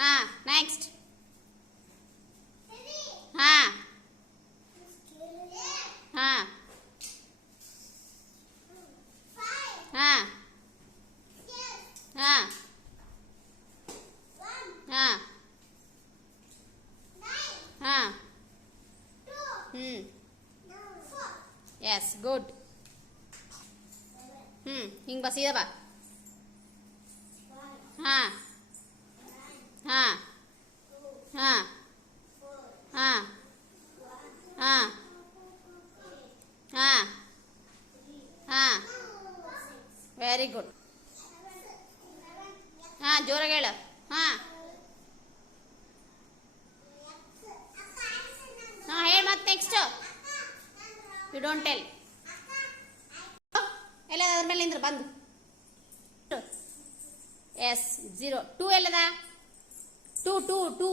ಹಾಂ ನೆಕ್ಸ್ಟ್. ಹಾಂ ಹಾಂ ಹಾಂ ಹಾಂ ಹಾಂ ಹಾಂ ಎಸ್ ಗುಡ್. ಹಿಂಗೆ ಬಾ ಸೀದಾ ಬಾ. ಹಾಂ ಹಾಂ ಹಾಂ ಹಾಂ ಹಾಂ ಹಾಂ ಹಾಂ ವೆರಿ ಗುಡ್. ಹಾಂ ಜೋರಾಗಿ ಹೇಳು. ಹಾಂ ಹಾಂ ಹೇಳಿ ಮತ್ತೆ ನೆಕ್ಸ್ಟು. You don't tell. ಎಲ್ಲ ಅದ್ರ ಮೇಲೆ ನಿಂದ್ರು ಬಂದು. ಎಸ್ 0 2 ಎಲ್ಲದ 2 2 2